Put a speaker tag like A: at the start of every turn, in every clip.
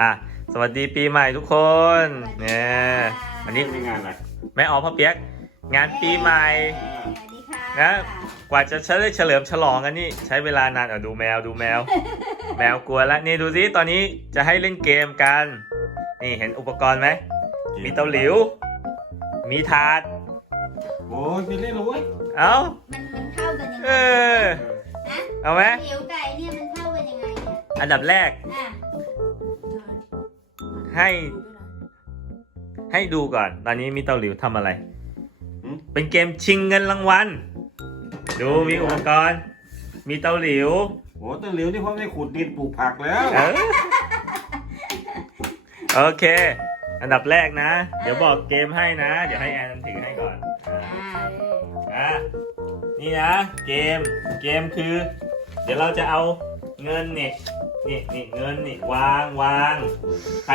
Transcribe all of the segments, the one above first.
A: อะสวัสดีปีใหม่ทุกคนเนี่ยอันนี้
B: มีงานอะไร
A: แม่ออพ่อเปียก งานปีใหม่
C: สวัสดีค่ะ
A: นะกว่าจะได้เฉลิมฉลองกันนี่ใช้เวลานานอะดูแมวดูแมว แมวกลัวแล้วนี่ดูสิตอนนี้จะให้เล่นเกมกัน นี่เห็นอุปกรณ์ไหมมีเตาหลิว มีถาด
B: โอ้ยไปเล่นเลยเว้ย
A: เอ้า
C: มันมันเข้ากันยัง
A: เอ
C: ไง
A: อ
C: นะ
A: เอาไหม
C: เหลียวไก่เนี่ยมันเข้ากันยังไงเนี่ย
A: อันดับแรก
C: อะ
A: ให้ให้ดูก่อน ตอนนี้มีเตาหลิวทำอะไรเป็นเกมชิงเงินรางวัล ดูมีอุปกรณ์ มีเตาหลิว
B: โอ้ต้นเหลียวนี่พ่อได้ขุดดินปลูกผักแล้ว
A: เออโอเค อันดับแรกนะ เดี๋ยวบอกเกมให้นะ เดี๋ยวให้แอนถือให้ก่อนอ่า
C: อ่า
A: อะ นี่นะ เกม เกมคือ เดี๋ยวเราจะเอาเงินนี่นี่นี่เงินนี่วางวาง ใคร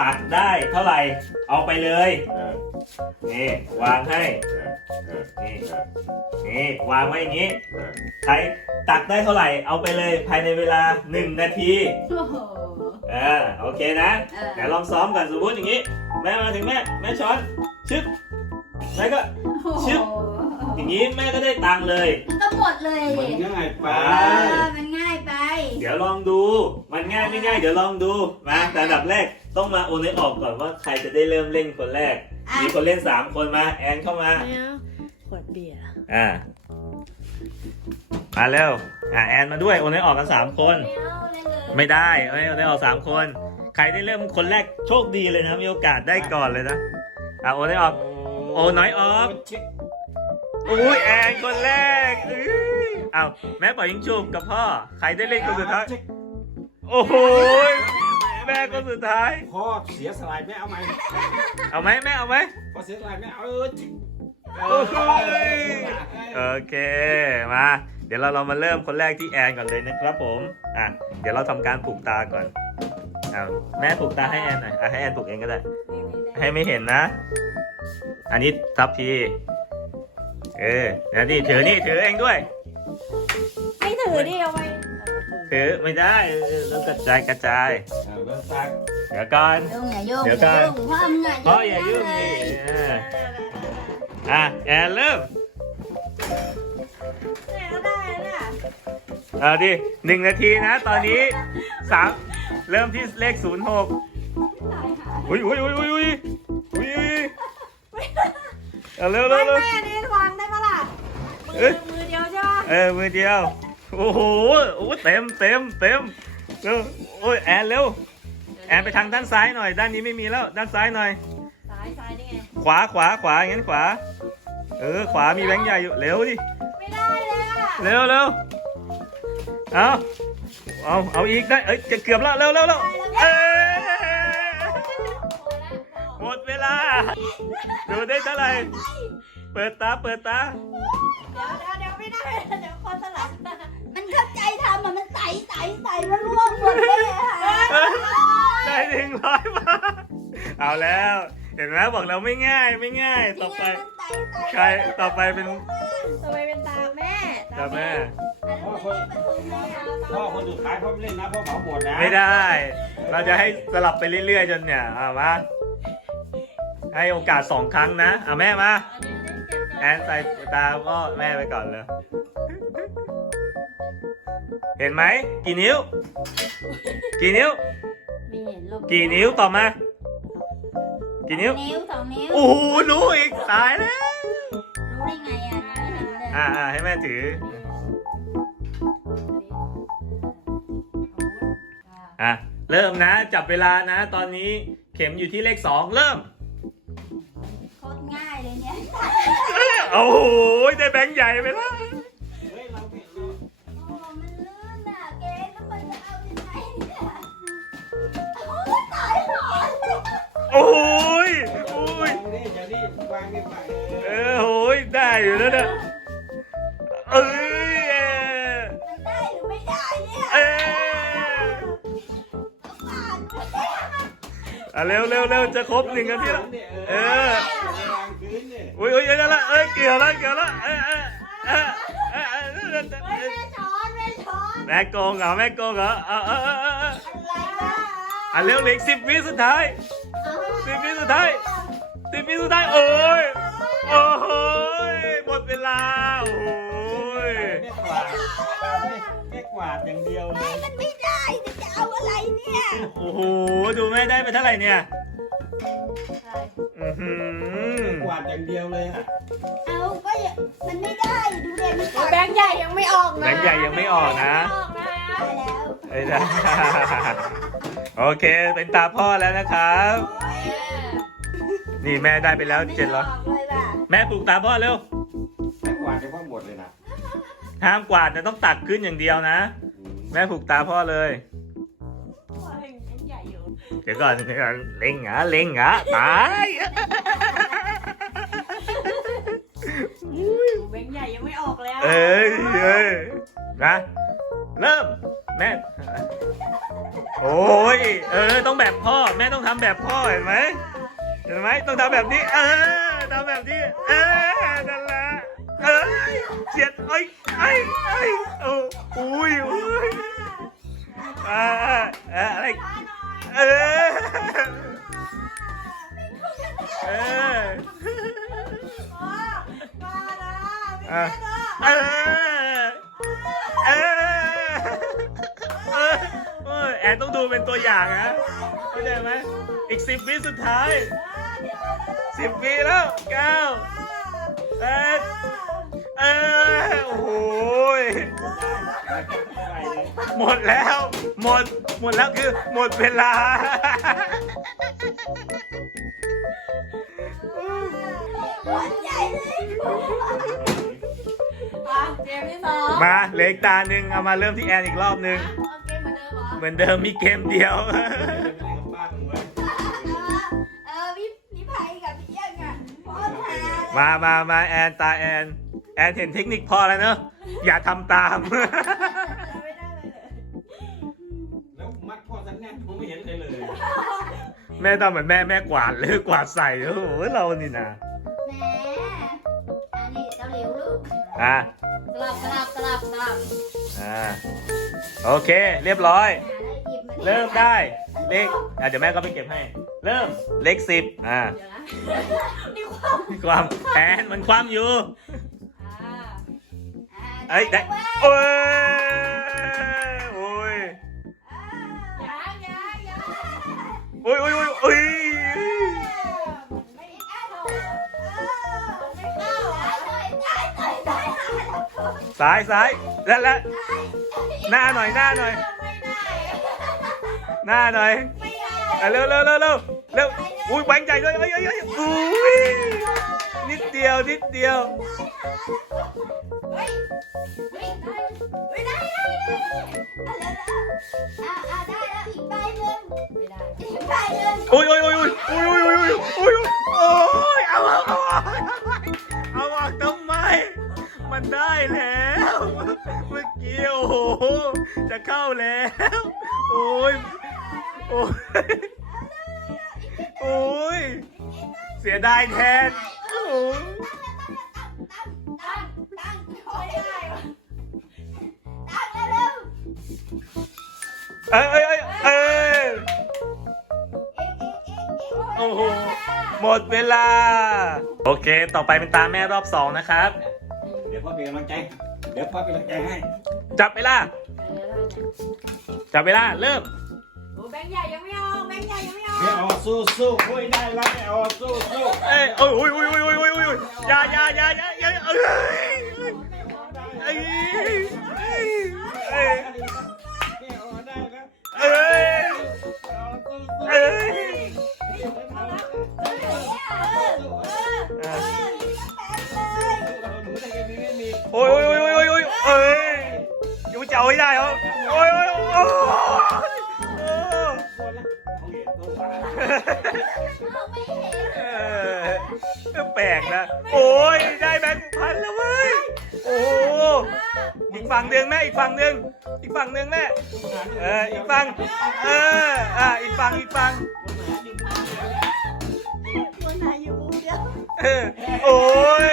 A: ตัดได้เท่าไหร่ เอาไปเลย
B: เออ
A: นี่วางให้
B: เออเออ
A: นี่นี่วางไว้อย่างนี้
B: เออ
A: ใครตักได้เท่าไหร่ เอาไปเลยภายในเวลา 1 นาที
C: โอ้โห
A: อ่าโอเคนะ
C: เออ
A: เดี๋ยวลองซ้อมกันสมมติอย่างนี้ แม่มาถึงแม่ แม่ช้อนชึบแม่ก็
C: โอ้โห
A: ชึบอย่างนี้แม่ก็ได้ตังค์เลย
C: มันก็หมดเลย
B: มัน
C: ดิ
B: ง่ายไป
C: มันง่ายไม่
A: ง่ายเดี๋ยวลองดูมาแต่อันดับแรกต้องมาโอนให้ออกก่อนว่าใครจะได้เริ่มเล่นคนแรก
C: อะ
A: มีคนเล่น3คนมาแอนเข้ามา
D: ไม่เอาขวดเบียร์
A: อ่ามาเร็วอ่าแอนมาด้วยโอนให้ออกกันสามคน
C: ไม่เอาเลยเลย
A: ไม่ได้โอนให้โอนให้ออกสามคน ใครได้เริ่มคนแรกโชคดีเลยนะมีโอกาสได้ก่อนเลยนะอ่าโอนให้ออก โอ้น้อยออกอุ้ยแอนคนแรกอื้ออ้าวแม่ปล่อยยิงจูบกับพ่อใครได้เล่นคนสุดท้าย โอ้โหแม่คนสุดท้าย
B: พ่อเสียสลายไม่เอาไหม
A: เอาไหมแม่เอาไหม
B: พ่อเสียสลายไม่เอาเออจิก
A: โอ้ยโอเคมา เดี๋ยวเราเรามาเริ่มคนแรกที่แอนก่อนเลยนะครับผมอะเดี๋ยวเราทำการผูกตาก่อนอ่าแม่ผูกตาให้แอนหน่อยอะให้แอนผูกเองก็ได้ ให้ไม่เห็นนะ อันนี้ทับที เออเดี๋ยวนี่ถือนี่ถือเองด้วย
D: ไม่ถือดิเอาไว้
A: ถือไม่ได้เออต้องกระจายกระจาย
B: เออเริ่มตัก
A: เดี๋ยวก่อน
C: ยุ่งอย่ายุ่ง
A: เดี๋ยวก่อน
C: พ่อมึงอะ
A: พ่ออย่ายุ่ง
C: เล
A: ดิ
C: ย
A: เอออะแอนเริ่มเอาดิหนึ่งนาทีนะตอนนี้สามเริ่มที่เลขศูนย์หกอุ้ยอุ้ยอุ้ยอุ้ยอุ้ยอุ้ยอุ้ยเอาเร็วเร็วเร็ว
D: แม่นี่วางได้ปะล่ะมือมือเดียวใช่ปะ
A: เออมือเดียว โอ้โหโอ้เต็มเต็มเต็มเร็วโอ้ยแอนเร็วแอนไปทางด้านซ้ายหน่อย ด้านนี้ไม่มีแล้ว ด้านซ้ายหน่อย
D: ซ้ายซ้ายนี่ไง
A: ขวาขวาขวาอย่างนั้นขวา เออ ขวามีแบงค์ใหญ่อยู่เร็วดิ
D: ไม่ได้เลยอะ
A: เร็วเร็วเอาเอาเอาอีกได้เอ้ยจะเกือบแล้วเร็วเร็วเร็วเอ้ยหมดเวลา ดูได้เท่าไหร่เปิดตาเปิดตา
D: เดี๋ยวเดี๋ยวเดี๋ยวไม่ได้ เดี๋ยวคนสลับ
C: มันเข้าใจทำอะมันใสใสใสมันร่วงหมดเลยอะ
A: ได้หนึ่งร้อยบาทเอาแล้ว เห็นไหมบอกเราไม่ง่ายไม่ง่าย ต่อไป
C: มันใสใส
A: ใครต่อไปเป็น
D: ทำไมเป็นตาแม่
A: ตาแม่
B: พ่อคนพ่อคนสุดท้ายพ่อไม่เล่นนะพ่อเหมาหมดนะ
A: ไม่ได้ เราจะให้สลับไปเรื่อยๆจนเนี่ยเอามาให้โอกาสสองครั้งนะเอาแม่มาแอนใส่ตาพ่อแม่ไปก่อนเลย เห็นไหม กี่นิ้ว กี่นิ้ว
C: มีเห็นลูก
A: กี่นิ้วต่อมา กี่นิ้ว
C: นิ้วสองนิ้ว
A: โอ้โหรู้อีก ตายแล้ว
C: รู้ได้ไงอะไม่เห็นเลย
A: อ่าอ่าให้แม่ถือ อะ เริ่มนะ จับเวลานะ ตอนนี้เข็มอยู่ที่เลขสองเริ่ม
C: โคตรง่ายเลยเนี่ย
A: โอ้โห ได้แบงค์ใหญ่ไปแล้ว โอ้ยโอ้ย
B: เล่นอย่ารีบวางรีบวาง
A: เออโอ้ยได้อยู่แล้วนะเอ้ยเออ
C: มันได้หรือไม่ได้เนี่ย
A: เออ
C: ปาดไม่ได้
A: อะเร็วเร็วเร็วจะครบหนึ่งนาทีแล้วเออ
B: วางพื้นเนี่ย
A: อุ้ยอุ้ยนั่นละเอ้ยเกี่ยวแล้วเกี่ยวแล้วเออเออเออเออเออเออ
C: ไม่แม่ช้อนแม่ช้อน
A: แม่โกงเหรอแม่โกงเหรอเออเออเออเออ
C: อะไรบ้า
A: อะเร็วเหลืออีกสิบวิสุดท้าย สิบวิสุดท้ายสิบวิสุดท้ายโอ้ยโอ้ยหมดเวลาโอ้ย
B: แม่กวาดแม่กวาดอย่างเดียวเลย
C: มันไม่ได้จะเอาอะไรเนี่ย
A: โอ้โหดูแม่ได้ไปเท่าไหร่เนี่ย
D: ใช่
A: อือหือ
B: กวาดอย่างเดียวเลยอะ
C: เอาก็อย่ามันไม่ได้ดูเด่นมัน
D: เดี๋ยวแบงค์ใหญ่ยังไม่ออกนะ
A: แบงค์ใหญ่ยังไม่ออกนะ
D: ไม่ออกนะ
C: ไปแล้ว
A: ไอ้จ้าโอเค เป็นตาพ่อแล้วนะครับ นี่แม่ได้ไปแล้วเจ็ดร้อย
C: เลยว่ะ
A: แม่ปลูกตาพ่อเร็ว
B: แม่กวาดไปพ่อหมดเลยนะ
A: ห้ามกวาดนะต้องตักขึ้นอย่างเดียวนะ แม่ผูกตาพ่อเลย
D: พ่อเองแบงค์ใหญ่อยู่
A: เดี๋ยวก่อนเดี๋ยวก่อนเล็งเหรอเล็งเหรอตาย
D: แบงค์ใหญ่ยังไม่ออกแล้ว
A: เอ้ยเอ้ยนะ เริ่ม แม่ โอ้ย เออ ต้องแบบพ่อ แม่ต้องทำแบบพ่อเห็นไหมเห็นไหมต้องทำแบบนี้ เออทำแบบนี้ เออนั่นแหละเอ้ยเฉียดเอ้ยเอ้ยเอ้ยโอ้อุ้ยอุ้ยอ่าอ่าอะไรเออเออ
D: พ่อ
A: อ แอนต้องดูเป็นตัวอย่างนะเข้าใจไหมอีกสิบวิสุดท้ายสิบวิแล้วเก้าแปดเออโอ้โหยหมดแล้ว หมด หมดแล้วคือหมดเวลา
C: คนใหญ่เลย
D: อะเกมที่สอง
A: มาเหล็กตาหนึ่งเอามาเริ่มที่แอนอีกรอบหนึ่ง
D: เอา เกมเหมือนเดิมเหรอ
A: เหมือนเดิมมีเกมเดียว
C: เออพี่พี่ไผ่กับพี่เอี้ยงอะพ่อหาเลย
A: มามามาแอนตาแอน แอนเห็นเทคนิคพอแล้วเนอะอย่าทำตาม
D: ไม่ได้เลยเลย
B: แล้วมัดพ่อสันแน่นผมไม่เห็นเลยเลย
A: แม่ทำเหมือนแม่แม่กวาดเลยกวาดใส่โอ้โหเรานี่นะ
C: แหมอันนี้เจ้าเหลวลูก
A: อะ
D: สลับสลับสลับสลับ
A: อ่าโอเค เรียบร้อย
C: ห
A: เริ่มได้เลขอะเดี๋ยวแม่ก็ไปเก็บให้ เริ่มเลขสิบอ่า
D: เดี๋ยวนะนี่ความ
A: ความแอนมันความอยู่
D: อ่า
A: เอ้ยได้
C: เว้ย
A: โอ้ยโอ้ย
D: ยังยังยัง
A: โอ้ยโอ้ยโอ้ยโอ้ย
D: ไม่เข้าไม่เข้าอะ
A: ซ้ายซ้ายแล้วแล้วหน้าหน่อยหน้าหน่อย
D: ไม่ได้
A: หน้าหน่อย
D: ไม่ได้
A: อะเร็วเร็วเร็วเร็วเร็วอุ้ยแบงค์ใหญ่ด้วยเอ้ยเอ้ยเอ้ยอุ้ยนิดเดียวนิดเดียว
D: เฮ้ยเฮ้ยได้ไม่ได้ไม่ได้
A: โอ้ยโอ้ยโอ้ยโอ้ยโอ้ยโอ้ยโอ้ยโอ้ยโอ้ยโอ้ยเอาเอาเอาเอาออกทำไมมันได้แล้วเมื่อกี้โอ้โหจะเข้าแล้วโอ้ย โอ้ยโอ้ย เสียดายแทนโอ้ยเอ้ยเอ้ยเอ้ยโอ้โห หมดเวลา โอเค ต่อไปเป็นตาแม่รอบสองนะครับ
B: เดี๋ยวพ่อเป็นกำลังใจ เดี๋ยวพ่อเป็นกำลังใจให้
A: จับเวลา จับเวลา เริ่ม
D: ไม่ออก
B: สู้สู้คุยได้แล้วไม่ออกสู้สู้
A: เอ้ยโอ้ยโอ้ยโอ้ยโอ้ยโอ้ยโอ้ยโอ้ยอย่าอย่าอย่าอย่า ย
B: ได้แบ
A: งค์พันแล้วเว้ย โอ้อีกฝั่งหนึ่งแม่อีกฝั่งหนึ่งอีกฝั่งหนึ่งแม่เอออีกฝั่งเอออะอีกฝั่งอีกฝั่ง
C: คนไหนอยู่มุมเดียว
A: เออโอ้ย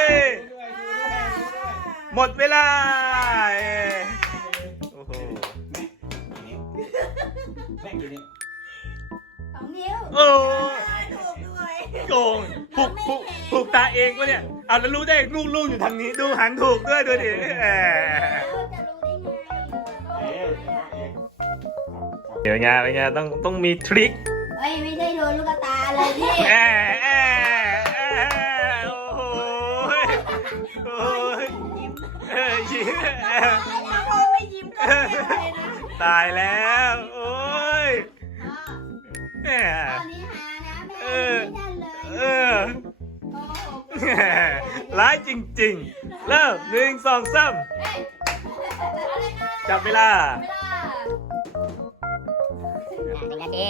A: หมดเวลาเอ้ยโอ้โห
B: แม่อยู่นี่
A: โอ้ย
D: ถูกด้วย
A: โกงผูกผูกผูกตาเองวะเนี่ยเอาแล้วรู้ได้ลูกลูกอยู่ทางนี้ดูหันถูกด้วยดูดิแหม
C: เราจะรู้ได้ไง
B: เอ๊ะเอ๊ะ
A: เดี๋ยวไงเป็นไงต้องต้องมีทริค
C: เฮ้ยไม่ใช่โดนลูกตาเลยพี่
A: แอะแอะแอะโอ้โหโอ้ยเอ้ยยิ้มแอะ
D: พ่อไม่ยิ้มก็ไม่เป็นไรนะ
A: ตายแล้ว โอ้ย
C: พ่อ
A: แหม
C: ตอนนี้หานะแม่
A: เออ
C: ไม่ทัน
A: ร้ายจริงๆ เริ่มหนึ่งสองสาม
C: เฮ้ยอะไรนะ
A: จับเวลา
C: เวลา
E: หนึ่งนาที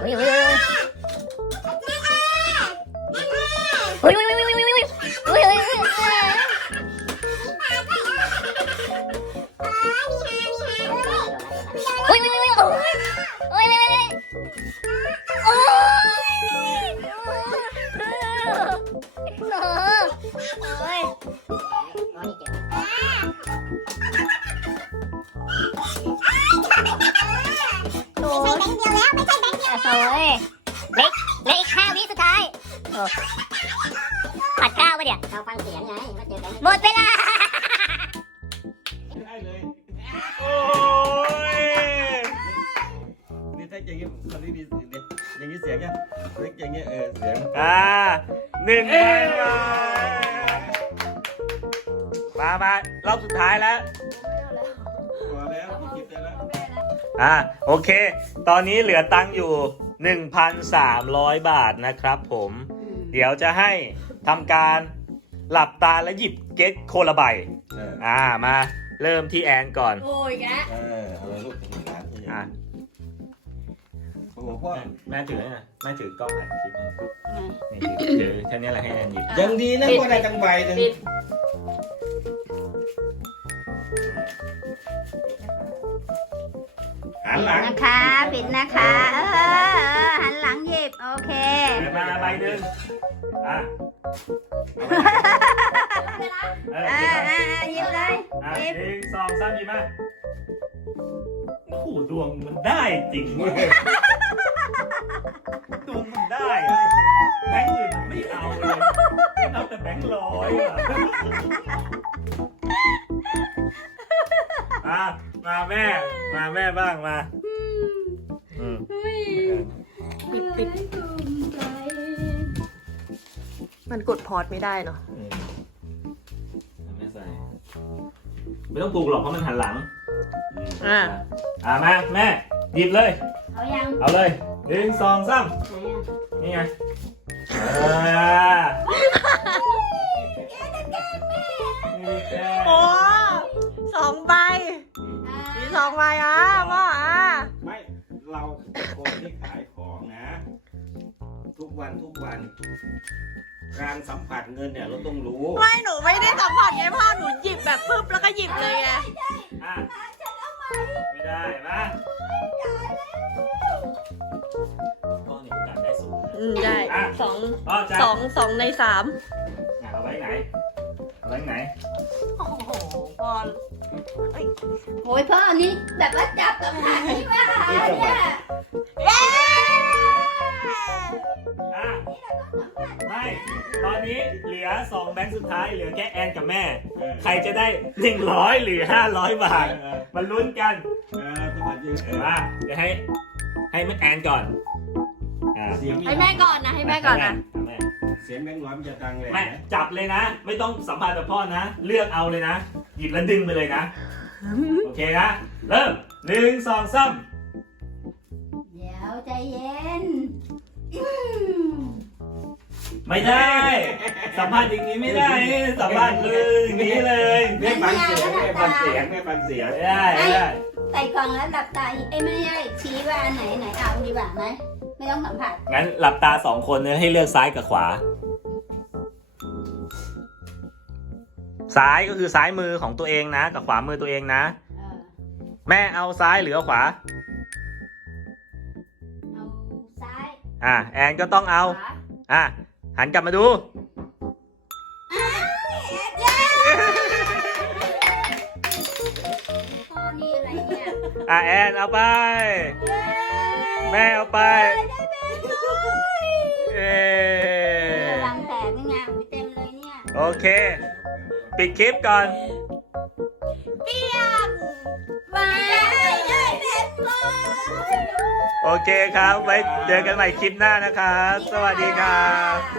E: อุ้ยอุ้ยอุ้ยอุ้ยอุ้ยอุ้ยอุ้ยอุ้ยอุ้ยอุ้ยอุ้ยอุ้ยอุ้ยอุ้ยอุ้ยอุ้ยอุ้ยอุ้ยอุ้ย อย่าง
B: นี้คนนี้มีเสียงอย่างนี้เสียงเนี่ยเล็กอย่างเงี้ยเออเสียง
A: อ่าหนึ่งพันบาทมามารอบสุดท้ายแล้ว
B: พอแล้วคิดได้แล้ว
A: อ่าโอเค ตอนนี้เหลือตังค์อยู่ 1,300 บาทนะครับผม เดี๋ยวจะให้ทำการหลับตาและหยิบเก็ตโคนละใบ
B: เออ
A: อ่ามาเริ่มที่แอนก่อน
D: โอ้ยแก
B: เออเอาเลยลูกหลาน
A: อ่า
B: โอ้โหพ่อ
A: แม่ถือนะแม่ถือกล้องอัดคลิปให้นี่ถือถือแค่นี้แหละให้แอนหยิบ
B: ยังดีนะพ่อได้ตั้งใบหนึง
D: ปิด
B: หันหลัง
C: นะคะ ปิดนะคะ เออเออหันหลังหยิบ โอเค
A: เดี๋ยวมาใบหนึ่งอะเออ
C: เออเออเออหยิบเลย
A: อะ
C: หยิบ
A: หนึ่งสองสามหยิบมาโอ้โหดวงมันได้จริงเว้ย แต่แบงค์ร้อยอะอะมาแม่ มาแม่บ้างมา อืม
D: ปิดปิดมันกดพอดไม่ได้เนาะ
A: ไม่ใส่ ไม่ต้องปลูกหรอกเพราะมันหันหลัง
D: อ่า
A: อะมาแม่หยิบเลย
C: เอายัง
A: เอาเลยหนึ่งสองสาม
C: ไหนอะ
A: นี่ไงอ่านี่แก
D: โอ้สองใบ
C: อ่า
D: มีสองใบอะพ่ออะ
B: ไม่เราเป็นคนที่ขายของนะ ทุกวันทุกวัน การสัมผัสเงินเนี่ยเราต้องรู้
D: ไม่หนูไม่ได้สัมผัสไงพ่อหนูหยิบแบบปึ๊บแล้วก็หยิบเลยไง
A: อะไม่ได้มาพ่อนี่โอกา สได้สูงนะ
D: อืมได้สอง
A: พ่อจ้า
D: สองสองในสาม
A: อะเอาไว้ไหน เอาไว้ไหน
D: โอ้โหพ่อ
C: โอ้ยพ่อนี่แบบว่าจับกับขาที่ว่าเนี่ย
A: อะ ไม่ ตอนนี้เหลือสองแบงค์สุดท้าย เหลือแค่แอนกับแม่
B: เออ
A: ใครจะได้หนึ่งร้อยหรือห้าร้อยบาท
B: เออ
A: มาลุ้นกัน
B: เออสวัสดีเออ
A: มาเดี๋ยวให้ให้แม่แอนก่อนอ่า
B: เสียง
D: ให้แม่ก่อนนะให้แม่ก่อนนะ
A: แม่
B: เสียงแบงค์ร้อยมันจะดังเลย
A: แม่
B: นะ
A: จับเลยนะ ไม่ต้องสัมผัสแบบพ่อนะ เลือกเอาเลยนะ หยิบแล้วดึงไปเลยนะ โอเคนะ เริ่มหนึ่งสองสาม
C: เดี๋ยวใจเย็น
A: ไม่ได้ สัมผัสอย่างนี้ไม่ได้สัมผัสเลยอย่างนี้เลย
B: ไม่ฟังเสียงไม่ฟังเสียงไม่ฟังเสียง
A: ไม่ได้ไม่ได้
C: ใส่กล่องแล้วหลับตาเอ้ยไม่ใช่ชี้ว่าอันไหนไหนเอาดีกว่าไหม ไม่ต้องสัมผัส
A: งั้นหลับตาสองคนเนี่ยให้เลือกซ้ายกับขวา ซ้ายก็คือซ้ายมือของตัวเองนะ กับขวามือตัวเองนะ
C: เออ
A: แม่เอาซ้ายหรือเอาขวา
C: เอาซ้าย
A: อะแอนก็ต้องเอา
C: ขวา
A: อะหันกลับมาดู
C: พ่อนี่อะไรเนี่ย
A: อะแอนเอาไป
C: เย้
A: แม่เอาไป
C: ได้แบงค์ร้อย
A: เย้
C: รังแตกนี่ไงมีเต็มเลยเนี่ย
A: โอเค ปิดคลิปก่อน
C: เปียกมาได้แบงค์ร้อย
A: โอเคครับ ไว้เจอกันใหม่คลิปหน้านะครับ สวัสดีครับ
C: บ